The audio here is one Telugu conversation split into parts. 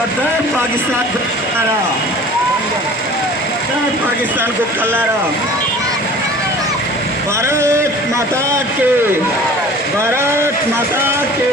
पाकिस्तान पाकिस्तान को कल्लारा। भारत माता के, भारत माता के।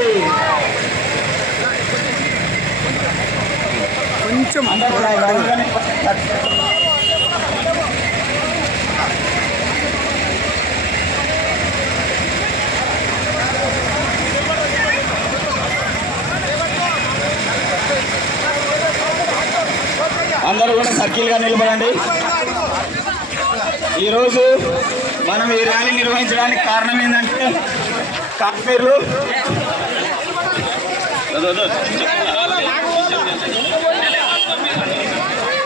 అందరూ కూడా సర్కిల్గా నిలబడండి. ఈరోజు మనం ఈ ర్యాలీ నిర్వహించడానికి కారణం ఏంటంటే కాశ్మీర్లో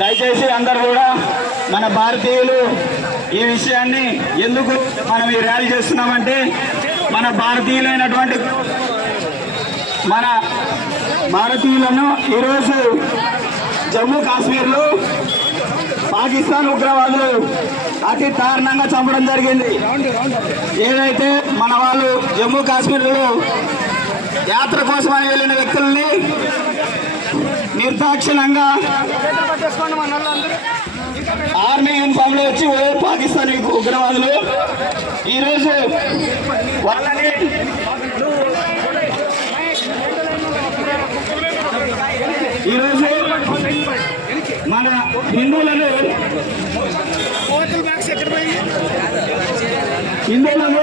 దయచేసి అందరూ కూడా మన భారతీయులు ఈ విషయాన్ని ఎందుకు మనం ఈ ర్యాలీ చేస్తున్నామంటే మన భారతీయులైనటువంటి మన భారతీయులను ఈరోజు జమ్మూ కాశ్మీర్లో పాకిస్తాన్ ఉగ్రవాదులు అతి దారుణంగా చంపడం జరిగింది. ఏదైతే మన వాళ్ళు జమ్మూ కాశ్మీర్లో యాత్ర కోసమని వెళ్ళిన వ్యక్తుల్ని నిర్దాక్షిణ్యంగా ఆర్మీ యూనిఫామ్ లో వచ్చి పాకిస్తాన్ ఉగ్రవాదులు ఈరోజు వాళ్ళని ఈరోజు మన హిందువులను హిందువులను